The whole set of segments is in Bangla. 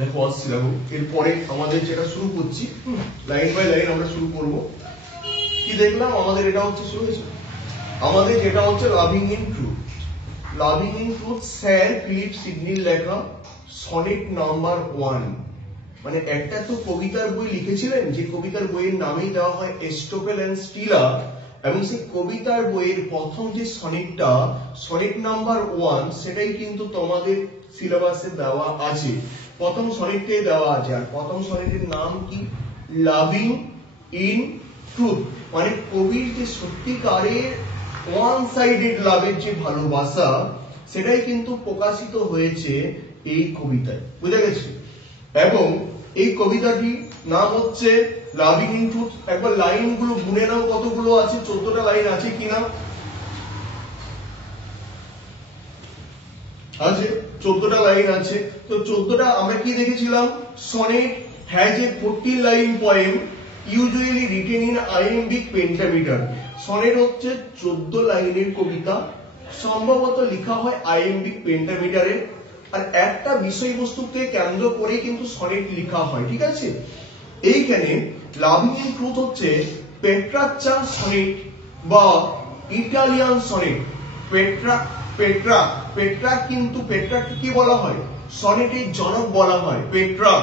দেখো আসছি দেখো, এরপরে আমাদের যেটা শুরু করছি লাইন বাই লাইন আমরা শুরু করব। কি দেখলাম আমাদের এটা হচ্ছে শুরু হয়েছে, আমাদের যেটা হচ্ছে loving in truth. Loving in truth sir Philip সিডনির লেখা সনেট নাম্বার 1। মানে একটা তো কবিতার বই লিখেছিলেন, যে কবিতার বইয়ের নামেই দেওয়া হয় এস্টোপেল এন্ড স্টিলা, এবং সেই কবিতার বইয়ের প্রথম যে সনেটটা, সনেট নাম্বার 1, সেটাই কিন্তু তোমাদের সিলেবাসে দেওয়া আছে। প্রথম সনেটটাই দেওয়া আছে, আর প্রথম সনেটের নাম কি? Loving in truth. মানে কবির যে সত্যিকারের ওয়ান সাইডেড লাভের যে ভালোবাসা, সেটাই কিন্তু প্রকাশিত হয়েছে এই কবিতায়, বুঝা গেছে? এবং এই কবিতাটি নাম হচ্ছে লাভিং ইন ট্রুথ। একবার লাইনগুলো গুনে নাও, কতগুলো আছে? 14টা লাইন আছে কিনা? আছে, 14টা লাইন আছে। তো 14টা আমরা কি দেখেছিলাম? Sonnet has a 14 line poem usually written in iambic pentameter. Sonnet হচ্ছে 14 লাইনের কবিতা, সম্ভবত লেখা হয় আইএমবিক পেন্টামিটারে। আর একটা বিষয়বস্তুকে কেন্দ্র করে কিন্তু সনেট লেখা হয়, ঠিক আছে? এইখানে লাভিং ইন ট্রুথ হচ্ছে পেট্রাকচার সনেট বা ইটালিয়ান সনেট। পেট্রাক কিন্তু পেট্রাককে কি বলা হয়? সনেটের জনক বলা হয় পেট্রাক।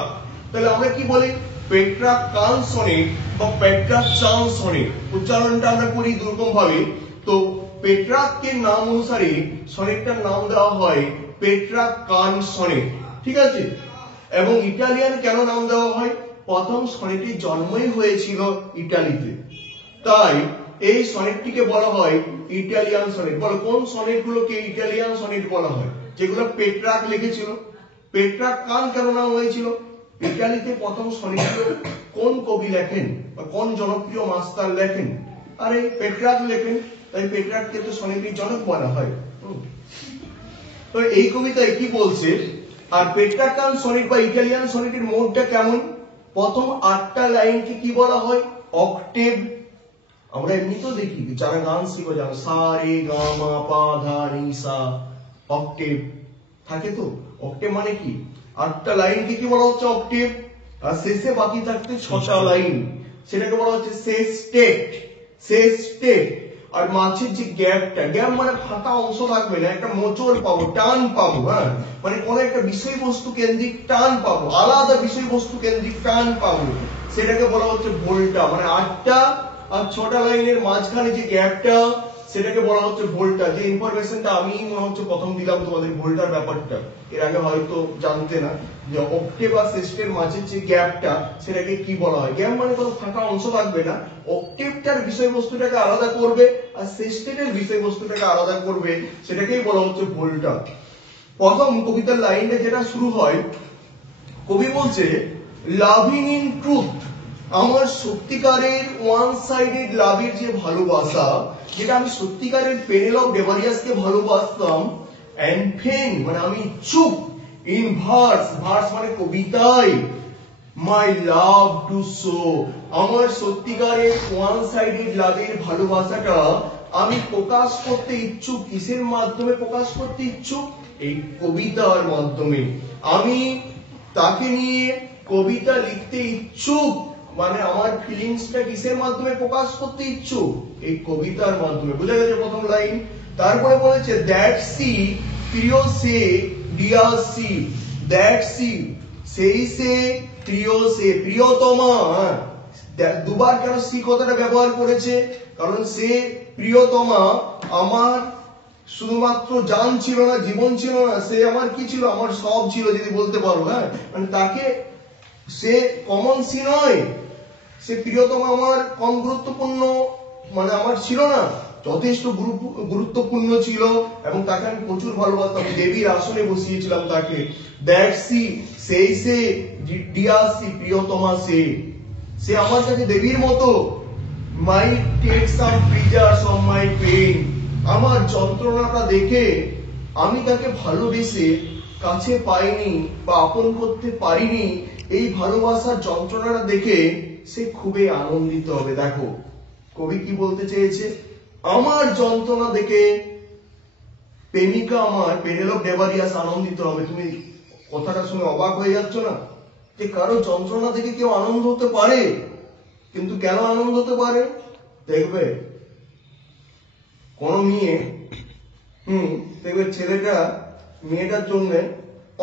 তাহলে আমরা কি বলি? পেট্রাকান সনেট বা পেট্রাকচান সনেট। উচ্চারণটা আমরা করি দুরকম ভাবে। তো পেট্রাকের নাম অনুসারে সনেটটার নাম দেওয়া হয় পেট্রাকান সনেট, ঠিক আছে? এবং ইটালিয়ান কেন নাম দেওয়া হয়? প্রথম সনেটের জন্মই হয়েছিল ইটালিতে, তাই এই সনেটটিকে বলা হয় ইটালিয়ান সনেট। বলো কোন সনেটগুলোকে ইটালিয়ান সনেট বলা হয়? যেগুলো পেট্রাক লিখেছিল। পেট্রাকান কেন নাম হয়েছিল? ইটালিতে প্রথম সনেটগুলো কোন কবি লেখেন বা কোন জনপ্রিয় মাস্টার লেখেন? আরে পেট্রাক লেখেন, তাই পেট্রাককে তো সনেটের জনক বলা হয়। তো এই কবিতায় কি বলছে? আর পেট্রাকান সনেট বা ইটালিয়ান সনেটের মোডটা কেমন? প্রথম 8টা লাইনকে কি বলা হয়? অক্টেভ। আমরা এমনিতেও দেখি যারা গান শিখে যারা সা রে গা মা পা ধা নি সা, অক্টেভ থাকে। তো অক্টেভ মানে কি? 8টা লাইনকে কি বলা হচ্ছে? অক্টেভ। আর শেষে বাকি থাকতে 6টা লাইন, সেটাকে বলা হচ্ছে সেস্টেট। সেস্টেট। আর মাঝের যে গ্যাপটা, গ্যাপ মানে ফাঁকা অংশ থাকবে না, একটা মোচড় পাবো, টান পাবো। হ্যাঁ, মানে কোন একটা বিষয়বস্তু কেন্দ্রিক টান পাবো, আলাদা বিষয়বস্তু কেন্দ্রিক টান পাবো, সেটাকে বলা হচ্ছে ভোল্টা। মানে 8টা আর 6টা লাইনের মাঝখানে যে গ্যাপটা, সেটাকে বলা হচ্ছে ভোল্টা। যে ইনফরমেশনটা আমি মনে হচ্ছে প্রথম দিলাম তোমাদের ভোল্টার ব্যাপারটা, এর আগে হয়তো জানতে না যে অক্টেভ আর সেস্টের মাঝে যে গ্যাপটা, সেটাকে কি বলা হয়। গ্যাপ মানে কোনো ফাঁকা অংশ থাকবে না, অক্টেভটার বিষয়বস্তুটাকে আলাদা করবে আর সেস্টের বিষয়বস্তুটাকে আলাদা করবে, সেটাকেই বলা হচ্ছে ভোল্টা। প্রথম কবিতার লাইনটা যেটা শুরু হয়, কবি বলছে লাভিং ইন ট্রুথ, আমার সত্যিকারের ওয়ান সাইডেড লাভের যে ভালোবাসা, যেটা আমি সত্যিকারের পেনেলপ ডেভারিয়াসকে ভালোবাসতাম, এন্ড ফেন মানে আমি চুপ, ইন ভার্স, ভার্স মানে কবিতায়, মাই লাভ টু শো, আমার সত্যিকারের ওয়ান সাইডেড লাভের ভালোবাসাটা আমি প্রকাশ করতে ইচ্ছুক। কিসের মাধ্যমে প্রকাশ করতে ইচ্ছুক? এই কবিতার মাধ্যমে। আমি তাকে নিয়ে কবিতা লিখতে ইচ্ছুক, মানে আমার ফিলিংসটা কিসের মাধ্যমে প্রকাশ করতে ইচ্ছুক? এই কবিতার মাধ্যমে। বুঝা গেছে প্রথম লাইন? তারপরে বলেছে দ্যাট সি প্রিয় সে ডিয়ার সি, দ্যাট সি সেই সে প্রিয় সে, প্রিয়তমা। দুবার কেন সি কথাটা ব্যবহার করেছে? কারণ সে প্রিয়তমা আমার শুধুমাত্র জান ছিল না, জীবন ছিল না, সে আমার কি ছিল? আমার সব ছিল, যদি বলতে পারো। হ্যাঁ, মানে তাকে, সে কমন সি নয়, সে প্রিয়তমা আমার কম গুরুত্বপূর্ণ মানে আমার ছিল না, যথেষ্ট গুরুত্বপূর্ণ ছিল, এবং তাকে আমি প্রচুর ভালোবাসতাম, দেবীর আসনে বসিয়েছিলাম তাকে। দ্যাট সি সেই সে ডিয়ার সি প্রিয়তমা সে, সে আমার কাছে দেবীর মতো। My take some pleasures of my pain, আমার যন্ত্রণাটা দেখে আমি তাকে ভালোবেসে কাছে পাইনি বা আপন করতে পারিনি, এই ভালোবাসার যন্ত্রণাটা দেখে সে খুবই আনন্দিত হবে। দেখো কবি কি বলতে চেয়েছে? আমার যন্ত্রণা দেখে প্রেমিকা আমার পেনেলপ ডেভারিয়াস আনন্দিত হবে। তুমি কথাটা শুনে অবাক হয়ে যাচ্ছ না যে কারো যন্ত্রণা দেখে কেউ আনন্দ হতে পারে, কিন্তু কেন আনন্দ হতে পারে? দেখবে কোন মেয়ে দেখবে ছেলেটা মেয়েটার জন্য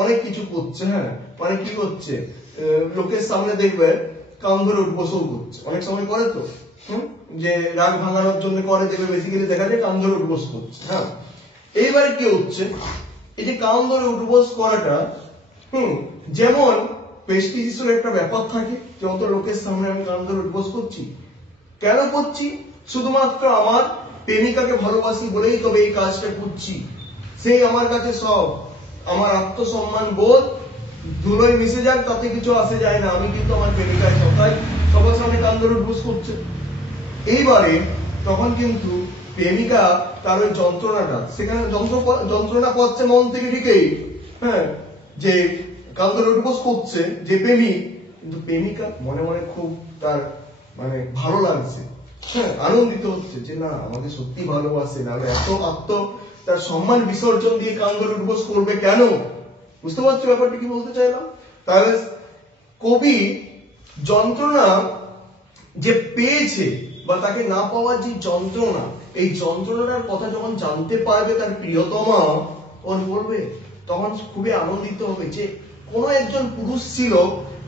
অনেক কিছু করছে, হ্যাঁ মানে কি করছে, লোকের সামনে দেখবে কান ধরে উঠবসও করছে, অনেক সময় করে তো যে রাগ ভাঙানোর জন্য করে, দেখবে বেসিক্যালি দেখা যায় কান ধরে উঠবস করছে। হ্যাঁ এইবারে কি হচ্ছে, এই যে কান ধরে উঠবস করাটা যেমন প্রেস্টিজিয়াসের একটা ব্যাপার থাকে, যত লোকের সামনে আমি কান ধরে উঠবস করছি, কেন করছি? শুধুমাত্র আমার প্রেমিকাকে ভালোবাসি বলেই তবে এই কাজটা করছি, সেই আমার কাছে সব, আমার আত্মসম্মান বোধ ধুলোয় মিশে যাক তাতে কিছু আসে যায় না, আমি কিন্তু আমার প্রেমিকায় সবাই সবার সামনে কান ধরে উঠবস করছে। এইবারে তখন কিন্তু প্রেমিকা তার ওই যন্ত্রণাটা, সেখানে যন্ত্রণা পাচ্ছে মন থেকে ঠিকই, হ্যাঁ যে কান ধরে উঠবস করছে যে প্রেমিক, কিন্তু প্রেমিকা মনে মনে খুব তার মানে ভালো লাগছে, হ্যাঁ আনন্দিত হচ্ছে যে না আমাকে সত্যি ভালোবাসে, না এত তার সম্মান বিসর্জন দিয়ে কান ধরে উঠবস করবে কেন? বুঝতে পারছো ব্যাপারটা কি বলতে চাইলাম? তাহলে কবি যন্ত্রণা যে পেয়েছে বা তাকে না পাওয়ার যে যন্ত্রণা, এই যন্ত্রণাটার কথা যখন জানতে পারবে তার প্রিয়তমা, তখন বলবে, তখন খুবই আনন্দিত হবে যে কোন একজন পুরুষ ছিল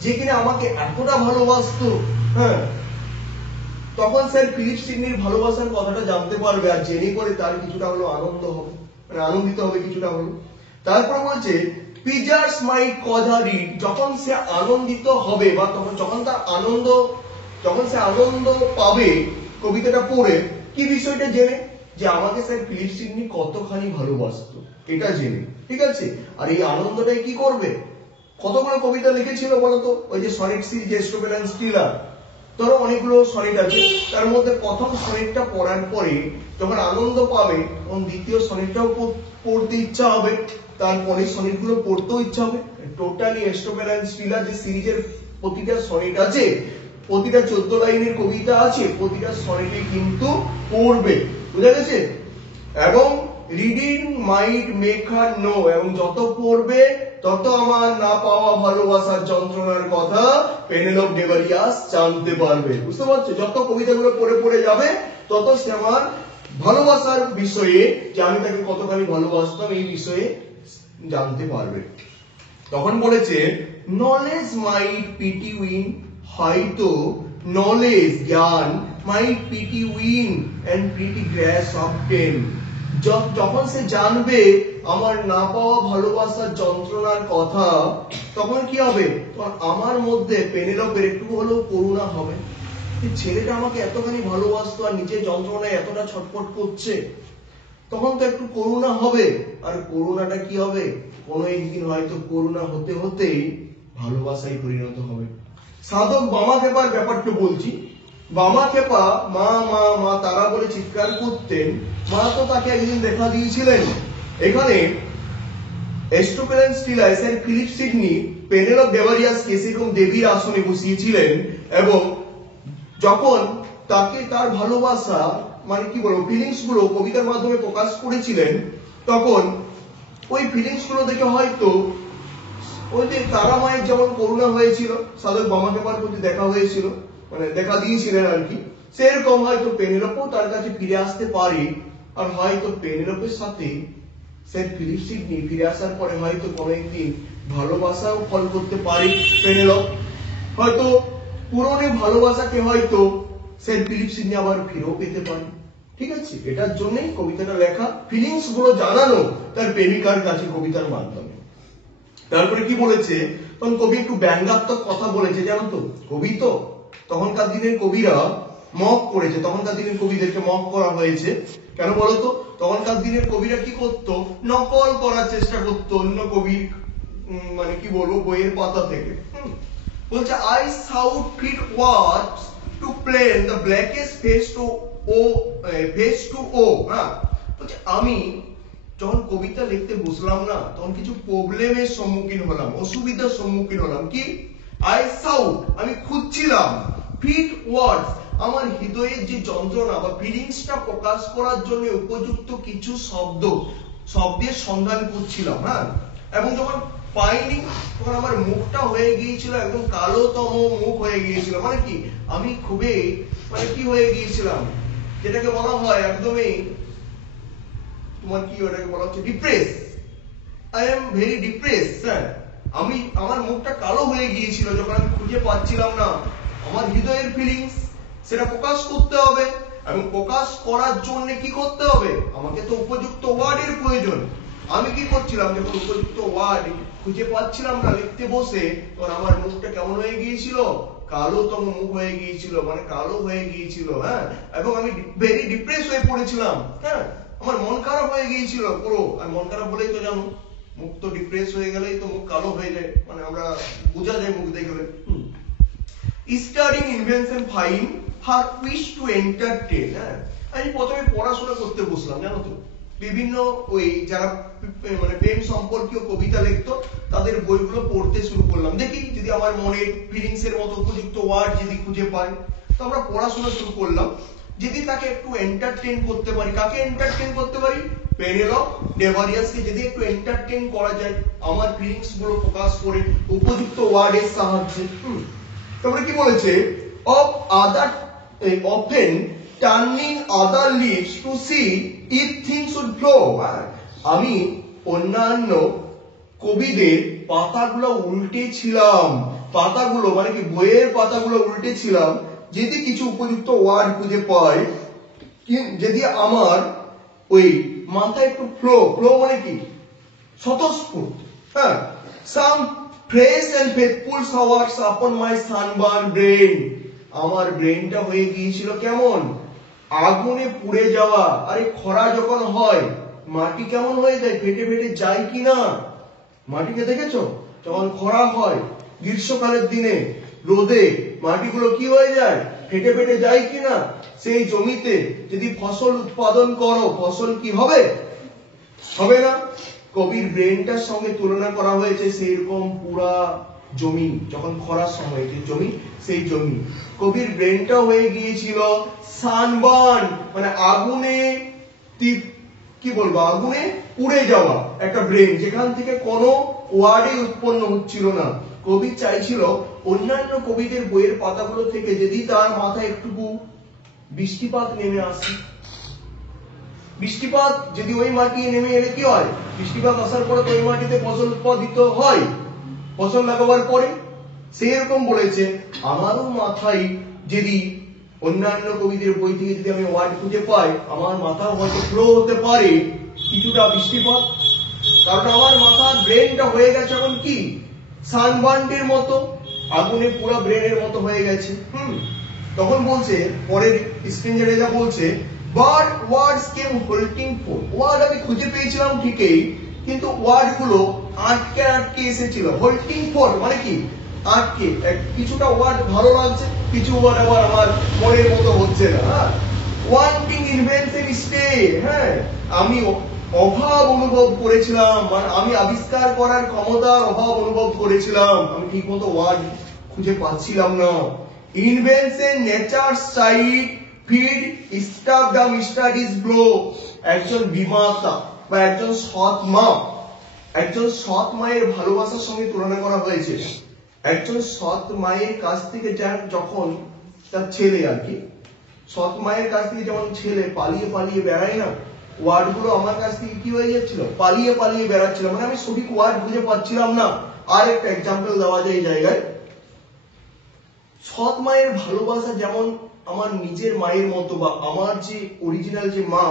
যে কিনা আমাকে এতটা ভালোবাসতো। হ্যাঁ তখন স্যার ফিলিপ সিডনির ভালোবাসার কথাটা জানতে পারবে, আর জেনে করে তার কিছুটা হলো আনন্দ হবে, মানে আনন্দিত হবে কিছুটা হলো। তারপর বলছে পিজার্স মাই কজারি, যখন সে আনন্দিত হবে বা যখন সে আনন্দ পাবে কবিতাটা পড়ে, কি বিষয়টা জেনে, যে আমাকে স্যার ফিলিপ সিডনি কতখানি ভালোবাসতো এটা জেনে, ঠিক আছে। আর এই আনন্দটাই কি করবে, কতগুলো কবিতা লিখেছিল বলতো, ওই যে sonnet series estoppel and Stiller, ধরো অনেকগুলো সনেট আছে, তার মধ্যে প্রথম সনেটটা পড়ার পরে যখন আনন্দ পাবে তখন দ্বিতীয় সনেটটাও পড়তে ইচ্ছা হবে, তারপরে সনেটগুলো পড়তেও ইচ্ছা হবে। টোটালি এস্টোপেল এন্ড স্টিলার যে সিরিজের প্রতিটা সনেট আছে, প্রতিটা 14 লাইনের কবিতা আছে, প্রতিটা সনেটে কিন্তু পড়বে, বুঝা গেছে। এবং রিডিং মাইট মেক হার নো, এবং যত পড়বে তত আমার না পাওয়া ভালোবাসার যন্ত্রণার কথা পেনেলোপ ডেভারিয়াস জানতে পারবে। বুঝতে পারছো, যত কবিতাগুলো পড়ে পড়ে যাবে তত সে আমার ভালোবাসার বিষয়ে, যে আমি তাকে কতখানি ভালোবাসতাম এই বিষয়ে জানতে পারবে। তখন বলেছে নলেজ মাইট পিটি উইন, হয়তো নলেজ জ্ঞান might pity win and pretty grace obtain, যখন সে জানবে আমার না পাওয়া ভালোবাসার যন্ত্রণার কথা, তখন কি হবে, তখন আমার মধ্যে পেনেলোপের একটু হলেও করুণা হবে, ছেলেটা আমাকে এতখানি ভালোবাসতো আর নিজের যন্ত্রণায় এতটা ছটফট করছে, তখন তো একটু করুণা হবে। আর করুণাটা কি হবে, কোনো একদিন হয়তো করুণা হতে হতেই ভালোবাসায় পরিণত হবে। সাধক বামা খেপার ব্যাপারটা বলছি। বামা খেপা মা মা মা তারা বলে চিৎকার করতেন, মা তো তাকে একদিন দেখা দিয়েছিলেন। এখানে Astrophel and Stella sir Philip Sidney Penelope ডেভারিয়াসকে সেরকম দেবীর আসনে বসিয়েছিলেন, এবং যখন তাকে তার ভালোবাসা মানে কি বলবো ফিলিংস গুলো কবিতার মাধ্যমে প্রকাশ করেছিলেন, তখন ওই ফিলিংস গুলো দেখে হয়তো ওই যে তারা মায়ের যেমন করুণা হয়েছিল, সাধক বামা খেপার প্রতি দেখা হয়েছিল, মানে দেখা দিয়েছিলেন আর কি, সেরকম হয়তো পেনেলোপও তার কাছে ফিরে আসতে পারে। আর হয়তো পেনেলোপের সাথে স্যার ফিলিপ সিডনি ফিরে আসার পরে হয়তো কোনো একদিন ভালোবাসাও ফল করতে পারে পেনেলোপ, হয়তো পুরনো ভালোবাসাকে হয়তো স্যার ফিলিপ সিডনি আবার ফিরেও পেতে পারে। ঠিক আছে, এটার জন্যই কবিতাটা লেখা, ফিলিংস গুলো জানানো তার প্রেমিকার কাছে কবিতার মাধ্যমে। তারপরে কি বলেছে, তখন কবি একটু ব্যঙ্গাত্মক কথা বলেছে, জানো তো কবি তো তখনকার দিনের কবিরা মক করেছে, তখনকার দিনের কবিদেরকে মক করা হয়েছে কেন বলতো, তখনকার দিনের কবিরা কি করতো, নকল করার চেষ্টা করতো অন্য কবির মানে কি বলবো বইয়ের পাতা থেকে। বলছে I shout fit words to plan the blackest face to O, হ্যাঁ বলছে আমি যখন কবিতা লিখতে বসলাম না, তখন কিছু প্রবলেমের সম্মুখীন হলাম, অসুবিধার সম্মুখীন হলাম। কি, I shout আমি খুঁজছিলাম, fit words আমার হৃদয়ের যে যন্ত্রণা বা ফিলিংসটা প্রকাশ করার জন্য উপযুক্ত কিছু শব্দের সন্ধান করছিলাম। হ্যাঁ, এবং যখন পাইনি, তখন আমার মুখটা হয়ে গিয়েছিল একদম কালোতম মুখ হয়ে গিয়েছিল। মানে কি, আমি খুবই মানে কি হয়ে গিয়েছিলাম, যেটাকে বলা হয় একদমই তোমার কি ওটাকে বলা হচ্ছে depress. I am very depress sir. আমি আমার মুখটা কালো হয়ে গিয়েছিল যখন আমি খুঁজে পাচ্ছিলাম না আমার হৃদয়ের ফিলিংস, সেটা প্রকাশ করতে হবে। এবং প্রকাশ করার জন্য কি করতে হবে, আমাকে তো উপযুক্ত ওয়ার্ডের প্রয়োজন। আমি কি করছিলাম, যখন উপযুক্ত ওয়ার্ড খুঁজে পাচ্ছিলাম না লিখতে বসে, তখন আমার মুখটা কেমন হয়ে গিয়েছিল, কালোতম মুখ হয়ে গিয়েছিল, মানে কালো হয়ে গিয়েছিল। হ্যাঁ, এবং আমি ভেরি ডিপ্রেস হয়ে পড়েছিলাম। হ্যাঁ, আমার মন খারাপ হয়ে গিয়েছিল পুরো। আর মন খারাপ বলেই তো জানো, মুখ তো ডিপ্রেস হয়ে গেলেই তো মুখ কালো হয়ে যায়, মানে আমরা বোঝা যায় মুখ দেখলে। Studying invention fine her wish to entertain. হ্যাঁ, আমি প্রথমে পড়াশোনা করতে বসলাম, জানো তো, বিভিন্ন ওই যারা মানে প্রেম সম্পর্কীয় কবিতা লিখতো তাদের বইগুলো পড়তে শুরু করলাম। দেখি যদি আমার মনের ফিলিংস এর মতো উপযুক্ত ওয়ার্ড যদি খুঁজে পাই, তো আমরা পড়াশোনা শুরু করলাম। যদি তাকে একটু এন্টারটেইন করতে পারি, কাকে এন্টারটেইন করতে পারি, পেনেলোপ ডেভারিয়াসকে যদি একটু এন্টারটেইন করা যায় আমার ফিলিংস গুলো প্রকাশ করে উপযুক্ত ওয়ার্ডের সাহায্যে। তারপরে কি বলেছে, of other often turning other leaves to see if things would flow. আমি অন্যান্য কবিদের পাতাগুলো উল্টেছিলাম, পাতাগুলো মানে কি বইয়ের পাতাগুলো উল্টেছিলাম, যদি কিছু উপযুক্ত ওয়ার্ড খুঁজে পাই, যদি আমার ওই মাথায় একটু ফ্লো, ফ্লো মানে কি স্বতঃস্ফূর্ত। হ্যাঁ, some fresh and faithful showers upon my sunburn brain. আমার ব্রেনটা হয়ে গিয়েছিল কেমন, আগুনে পুড়ে যাওয়া। আরে খরা যখন হয় মাটি কেমন হয়ে যায়, ফেটে ফেটে যায় কিনা, মাটিকে দেখেছো যখন খরা হয় গ্রীষ্মকালের দিনে রোদে মাটিগুলো কি হয়ে যায়, ফেটে ফেটে যায় কিনা। সেই জমিতে যদি ফসল উৎপাদন করো, ফসল কি হবে, হবে না। কবির ব্রেনটার সঙ্গে তুলনা করা হয়েছে সেই রকম পুরা জমি, যখন খরার সময় যে জমি, সেই জমি কবির ব্রেনটা হয়ে গিয়েছিল সানবার্ন, মানে আগুনে কি বলবো, আগুনে পুড়ে যাওয়া একটা ব্রেন, যেখান থেকে কোনো ওয়ার্ডই উৎপন্ন হচ্ছিল না। কবি চাইছিল অন্যান্য কবিদের বইয়ের পাতাগুলো থেকে যদি তার মাথায় একটুকু বৃষ্টিপাত নেমে আসে, বৃষ্টিপাত যদি ওই মাটি নেমে এলে কি হয়, বৃষ্টিপাত আসার পরে তো ওই মাটিতে ফসল উৎপাদিত হয়, ফসল লাগাবার পরে। সেই রকম বলেছে আমারও মাথায় যদি অন্যান্য কবিদের বই থেকে যদি আমি ওয়ার্ড খুঁজে পাই, আমার মাথা হয়তো ফ্লো হতে পারে কিছুটা বৃষ্টিপাত, কারণ আমার মাথার ব্রেনটা হয়ে গেছে এখন কি সানবার্নের মতো, আগুনে পুরো ব্রেনের মতো হয়ে গেছে। তখন বলছে পরের স্ট্রেঞ্জারে যা বলছে, but words came holding for. Word আমি খুঁজে পেয়েছিলাম ঠিকই, কিন্তু ওয়ার্ড গুলো আটকে আটকে এসেছিল। হোল্ডিং ফর মানে কি আটকে, কিছুটা ওয়ার্ড ভালো লাগছে, কিছু ওয়ার্ড আবার আমার মনের মতো হচ্ছে না। Wanting invention stay. হ্যাঁ, আমি অভাব অনুভব করেছিলাম, মানে আমি আবিষ্কার করার ক্ষমতার অভাব অনুভব করেছিলাম, আমি ঠিক মতো ওয়ার্ড খুঁজে পাচ্ছিলাম না। Invention nature child fled stepdame studies blow. একজন বিমাতা বা একজন সৎ মা, একজন সৎ মায়ের ভালোবাসার সঙ্গে তুলনা করা হয়েছে। একজন সৎ মায়ের কাছ থেকে যখন তার ছেলে আর কি, সৎ মায়ের কাছ থেকে যেমন ছেলে পালিয়ে পালিয়ে বেড়ায় না, ওয়ার্ড গুলো আমার কাছ থেকে কি হয়ে যাচ্ছিল, পালিয়ে পালিয়ে বেড়াচ্ছিল, মানে আমি সঠিক ওয়ার্ড খুঁজে পাচ্ছিলাম না। আর একটা এক্সাম্পল দেওয়া যায় এই জায়গায়, সৎ মায়ের ভালোবাসা যেমন আমার নিজের মায়ের মতো, বা আমার যে অরিজিনাল যে মা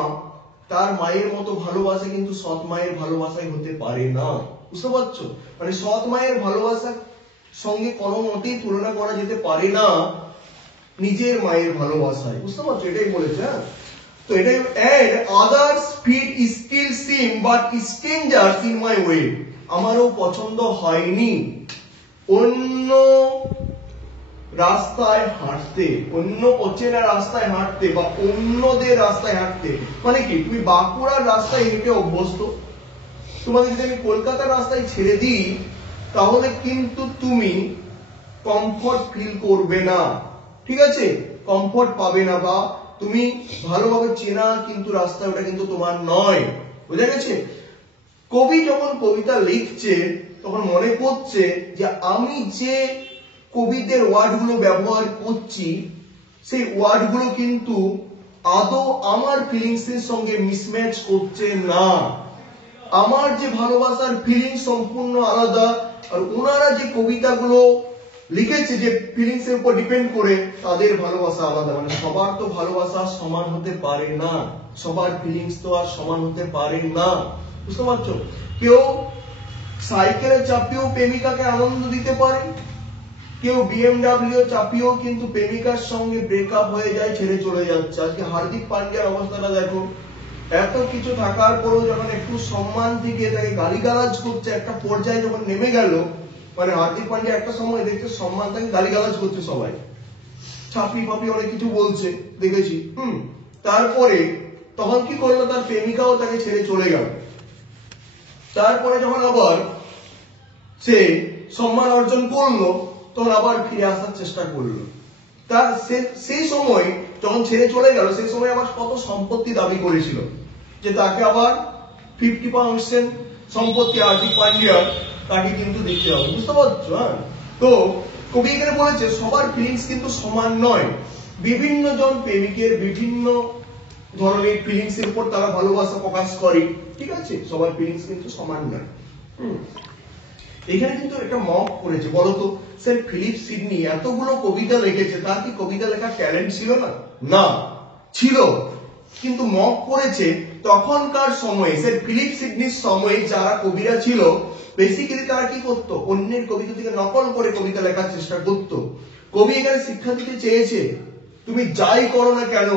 তার মায়ের মতো ভালোবাসা কিন্তু সৎ মায়ের ভালোবাসাই হতে পারে না। বুঝতে পারছো, মানে সৎ মায়ের ভালোবাসার সঙ্গে কোনো মতেই তুলনা করা যেতে পারে না নিজের মায়ের ভালোবাসায়। বুঝতে পারছো, এটাই বলেছে। তো এটাই, and others feet still seem but strangers in my way। আমারও পছন্দ হয়নি অন্য রাস্তায় হাঁটতে, অন্য অচেনা রাস্তায় হাঁটতে বা অন্যদের রাস্তায় হাঁটতে। মানে কি, তুমি বাঁকুড়ার রাস্তায় হেঁটে অভ্যস্ত, তোমাকে যদি আমি কলকাতার রাস্তায় ছেড়ে দিই তাহলে কিন্তু তুমি কমফর্ট ফিল করবে না, ঠিক আছে, কমফর্ট পাবে না, বা তুমি ভালোভাবে চেনা কিন্তু রাস্তা ওটা কিন্তু তোমার নয়। বুঝা গেছে? কবি যখন কবিতা লিখছে তখন মনে করছে যে আমি যে কবিদের ওয়ার্ডগুলো ব্যবহার করছি সেই ওয়ার্ডগুলো কিন্তু আদৌ আমার ফিলিংস এর সঙ্গে মিসম্যাচ করছে না। আমার যে ভালোবাসার ফিলিং সম্পূর্ণ আলাদা, আর ওনারা যে কবিতাগুলো লিখেছে যে ফিলিংস এর উপর ডিপেন্ড করে, তাদের ভালোবাসা আলাদা। মানে সবার তো ভালোবাসা সমান হতে পারে না, সবার ফিলিংস তো আর সমান হতে পারে না, বুঝতে পারছো? কেউ সাইকেলে চাপিয়েও প্রেমিকাকে আনন্দ দিতে পারে, কেউ বিএমডব্লিউ চাপিয়েও কিন্তু প্রেমিকার সঙ্গে ব্রেকআপ হয়ে যায়, ছেড়ে চলে যাচ্ছে। আজকে হার্দিক পান্ডিয়ার অবস্থাটা দেখো, এত কিছু থাকার পরেও যখন একটু সম্মান থেকে তাকে গালিগালাজ করছে, একটা পর্যায়ে যখন নেমে গেল, মানে হার্দিক পান্ডিয়া একটা সময় দেখছে সম্মান তাকে গালিগালাজ করছে, সবাই ছাপি ফাপি অনেক কিছু বলছে দেখেছি। তারপরে তখন কি করলো, তার প্রেমিকাও তাকে ছেড়ে চলে গেল। তারপরে যখন আবার সে সম্মান অর্জন করলো, তখন আবার ফিরে আসার চেষ্টা করলো। তার সেই সময় যখন ছেড়ে চলে গেল, সেই সময় আবার কত সম্পত্তি দাবি করেছিল, যে তাকে আবার 50% সম্পত্তি হার্দিক পান্ডিয়া তাকে কিন্তু দিতে হবে, বুঝতে পারছো? হ্যাঁ, তো কবি এখানে বলেছে সবার ফিলিংস কিন্তু সমান নয়। বিভিন্ন জন প্রেমিকের বিভিন্ন ধরনের ফিলিংস এর উপর তারা ভালোবাসা প্রকাশ করে, ঠিক আছে? সবার ফিলিংস কিন্তু সমান নয়। এখানে কিন্তু একটা মক করেছে, বলতো স্যার ফিলিপ সিডনি এতগুলো কবিতা লিখেছে, তার কি কবিতা লেখার ট্যালেন্ট ছিল না? না, ছিল, কিন্তু মক করেছে তখনকার সময়ে, স্যার ফিলিপ সিডনির সময়ে যারা কবিরা ছিল বেসিক্যালি তারা কি করতো, অন্যের কবিতা থেকে নকল করে কবিতা লেখার চেষ্টা করতো। কবি এখানে শিক্ষা দিতে চেয়েছে তুমি যাই করো না কেন,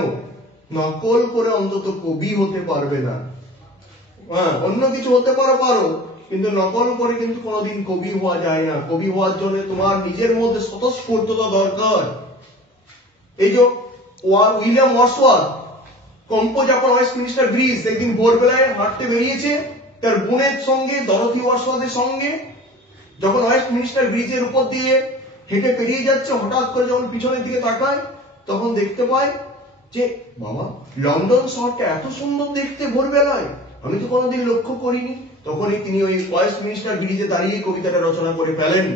নকল করে অন্তত কবি হতে পারবে না। হ্যাঁ, অন্য কিছু হতে পারো, কিন্তু নকল করে কিন্তু কোনোদিন কবি হওয়া যায় না। কবি হওয়ার জন্য তোমার নিজের মধ্যে স্বতঃস্ফূর্ততা দরকার। এই যে উইলিয়াম ওয়ার্ডসওয়ার্থ কম্পোজ আপন ওয়েস্টমিনিস্টার ব্রিজ, একদিন ভোরবেলায় হাঁটতে বেরিয়েছে তার বোনের সঙ্গে, ডরোথি ওয়ার্ডসওয়ার্থের সঙ্গে। যখন ওয়েস্টমিনিস্টার ব্রিজের উপর দিয়ে হেঁটে পেরিয়ে যাচ্ছে, হঠাৎ করে যখন পিছনের দিকে তাকায়, তখন দেখতে পায় যে বাবা, লন্ডন শহরটা এত সুন্দর দেখতে ভোরবেলায়, আমি তো কোনোদিন লক্ষ্য করিনি। তখনই তিনি ওই ওয়েস্টমিনিস্টার ব্রিজে দাঁড়িয়ে কবিতাটা রচনা করে ফেলেন,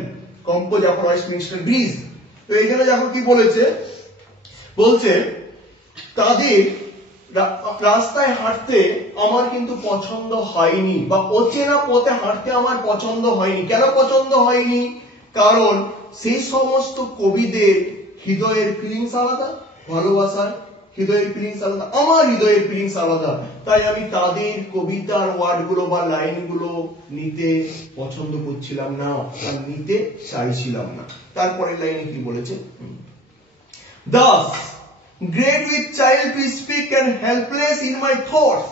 কম্পোজ আপন ওয়েস্টমিনিস্টার ব্রিজ। তো এখানে দেখো কি বলেছে, বলছে তাদের রাস্তায় হাঁটতে আমার কিন্তু পছন্দ হয়নি, বা অচেনা পথে হাঁটতে আমার পছন্দ হয়নি। কেন পছন্দ হয়নি? কারণ সেই সমস্ত কবিদের হৃদয়ের ফিলিংস আলাদা, ভালোবাসার হৃদয়ের ফিলিংস আলাদা, আমার হৃদয়ের ফিলিংস আলাদা। তাই আমি তাদের কবিতার ওয়ার্ডগুলো বা লাইনগুলো নিতে পছন্দ করছিলাম না, আর নিতে চাইছিলাম না। তারপরের লাইনে কি বলেছে, Thus, great with child to speak and helpless in my thoughts.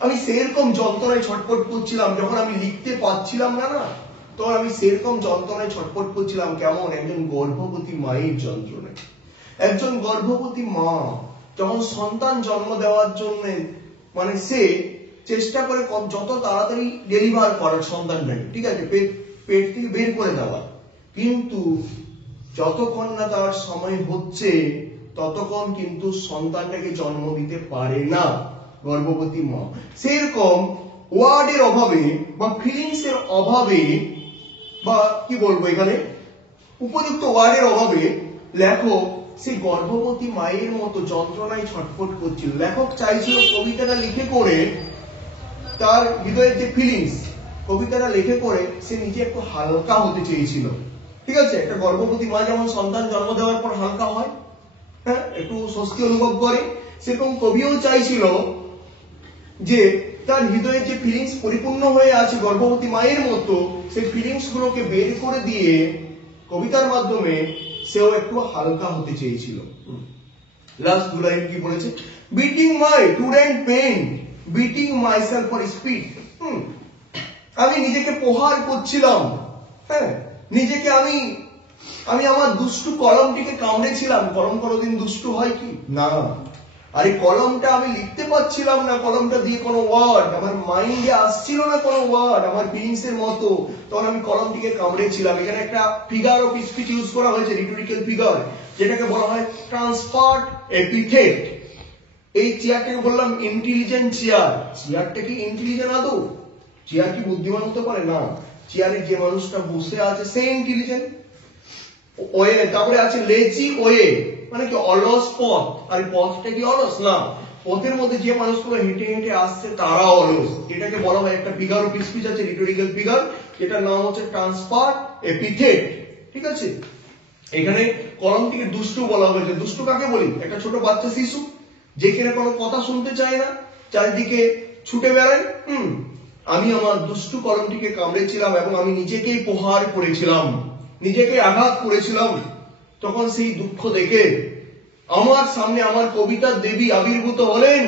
আমি সেরকম যন্ত্রণায় ছটফট করছিলাম যখন আমি লিখতে পারছিলাম না, তখন আমি সেরকম যন্ত্রণায় ছটফট করছিলাম। কেমন? একজন গর্ভবতী মায়ের যন্ত্রণায়। একজন গর্ভবতী মা যখন সন্তান জন্ম দেওয়ার জন্য, মানে সে চেষ্টা করে যত তাড়াতাড়ি ডেলিভার করার সন্তানটাকে, ঠিক আছে, পেট থেকে বের করে দেওয়া, কিন্তু যতক্ষণ না তার সময় হচ্ছে ততক্ষণ কিন্তু সন্তানটাকে জন্ম দিতে পারে না গর্ভবতী মা। সেরকম ওয়ার্ডের অভাবে বা ফিলিংস এর অভাবে, বা কি বলবো এখানে, উপযুক্ত ওয়ার্ডের অভাবে লেখক সেই গর্ভবতী মায়ের মতো যন্ত্রণায় ছটফট করছিল। লেখক চাইছিল কবিতাটা লিখে করে তার হৃদয়ের যে ফিলিংস, কবিতাটা লিখে করে সে নিজে একটু হালকা হতে চেয়েছিল। ঠিক আছে, একটা গর্ভবতী মা যেমন সন্তান জন্ম দেওয়ার পর হালকা হয়, হ্যাঁ, একটু স্বস্তি অনুভব করে, সেরকম কবিও চাইছিল যে তার হৃদয়ের যে ফিলিংস পরিপূর্ণ হয়ে আছে গর্ভবতী মায়ের মতো, সেই ফিলিংস গুলোকে বের করে দিয়ে কবিতার মাধ্যমে সেও একটু হালকা হতে চেয়েছিল। লাস্ট দু লাইন কি বলেছে, biting my truant pen, beating myself for spite. আমি নিজেকে প্রহার করছিলাম, হ্যাঁ, নিজেকে আমি আমার দুষ্টু কলমটিকে কামড়েছিলাম। কলম কোনোদিন দুষ্টু হয় কি? না। আর এই কলমটা আমি লিখতে পারছিলাম না, কলমটা দিয়ে কোনো ওয়ার্ড আমার মাইন্ডে আসছিল না, কোনো ওয়ার্ড আমার ফিলিংস এর মতো, তখন আমি কলমটিকে কামড়েছিলাম। এখানে একটা ফিগার অফ স্পিচ ইউজ করা হয়েছে, রিটোরিক্যাল ফিগার, যেটাকে বলা হয় ট্রান্সপার্ট এপিথেট। এই চেয়ারটাকে বললাম ইন্টেলিজেন্ট চেয়ার। চেয়ারটা কি ইন্টেলিজেন্ট আদৌ? চেয়ার কি বুদ্ধিমান হতে পারে? না। চেয়ারে যে মানুষটা বসে আছে সে ইন্টেলিজেন্ট। ওয়ে, তারপরে আছে লেজি ওয়ে, মানে কি অলস পথ। আর পথটা কি অলস না, পথের মধ্যে যে মানুষগুলো হেঁটে হেঁটে আসছে তারা অলস। এটাকে বলা হয় একটা ফিগার অফ স্পিচ আছে, রিটোরিক্যাল ফিগার, যেটার নাম হচ্ছে ট্রান্সফার এপিথেট। ঠিক আছে, এখানে কলমটিকে দুষ্টু বলা হয়েছে। দুষ্টু কাকে বলি? একটা ছোট বাচ্চা শিশু যে কিনা কোনো কথা শুনতে চায় না, চারিদিকে ছুটে বেড়ায়। আমি আমার দুষ্টু কলমটিকে কামড়েছিলাম এবং আমি নিজেকেই প্রহার করেছিলাম, নিজেকে আঘাত করেছিলাম। তখন সেই দুঃখ দেখে আমার সামনে আমার কবিতার দেবী আবির্ভূত হলেন।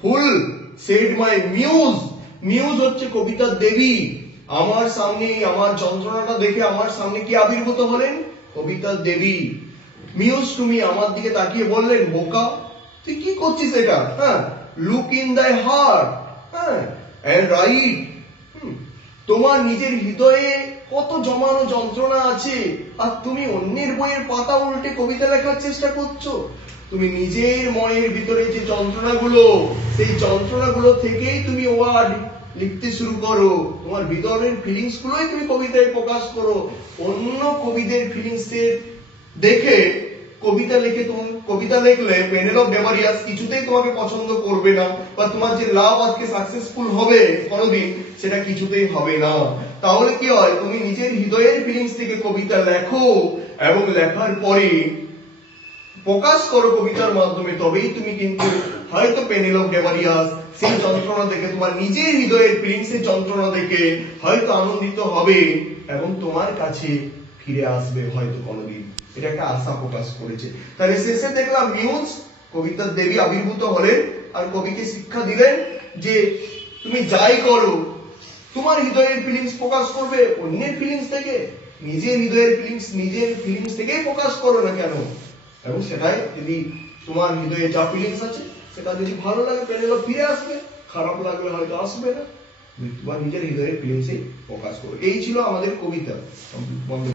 ফুল সেড মাই মিউজ, মিউজ হচ্ছে কবিতার দেবী। আমার সামনে আমার যন্ত্রণাটা দেখে আমার সামনে কি আবির্ভূত হলেন? কবিতার দেবী। মিউজ তুমি আমার দিকে তাকিয়ে বললেন, বোকা তুই কি করছিস এটা? লুক ইন দাই হার্ট, এন্ড রাইট। তোমার নিজের হৃদয়ে কত জমানো যন্ত্রণা আছে, আর তুমি অন্যের বইয়ের পাতা উল্টে কবিতা লেখার চেষ্টা করছো। তুমি নিজের মনের ভিতরে যে যন্ত্রণাগুলো, সেই যন্ত্রণাগুলো থেকেই তুমি ওয়ার্ড লিখতে শুরু করো। তোমার ভিতরের ফিলিংস গুলোই তুমি কবিতায় প্রকাশ করো। অন্য কবিদের ফিলিংস দেখে কবিতা লিখে, তুমি কবিতা লিখলে পেনেলোপ ডেমারিয়াস কিছুতেই তোমাকে পছন্দ করবে না, বা তোমার যে লাভ আজকে সাকসেসফুল হবে কোনোদিন, সেটা কিছুতেই হবে না। তাহলে কি হয়, তুমি নিজের হৃদয়ের ফিলিংস থেকে কবিতা লেখো এবং লেখার পরে প্রকাশ করো কবিতার মাধ্যমে, তবেই তুমি কিন্তু হয়তো পেনেলোপ ডেমারিয়াস সেই যন্ত্রণা দেখে, তোমার নিজের হৃদয়ের ফিলিংসের যন্ত্রণা দেখে হয়তো আনন্দিত হবে এবং তোমার কাছে ফিরে আসবে হয়তো কোনোদিন। এটা একটা আশা প্রকাশ করেছে। তাহলে শেষে দেখলাম মিউজ কবিতার দেবী আবির্ভূত হলেন আর কবিকে শিক্ষা দিলেন যে তুমি যাই করো তোমার হৃদয়ের ফিলিংস প্রকাশ করবে অন্যের ফিলিংস থেকে, নিজের হৃদয়ের ফিলিংস নিজের ফিলিংস থেকেই প্রকাশ করো না কেন। এবং সেটাই যদি তোমার হৃদয়ে যা ফিলিংস আছে সেটা যদি ভালো লাগে পেনেলোপ ফিরে আসবে, খারাপ লাগলে হয়তো আসবে না। তোমার নিজের হৃদয়ের ফিলিংসে প্রকাশ করো। এই ছিল আমাদের কবিতা।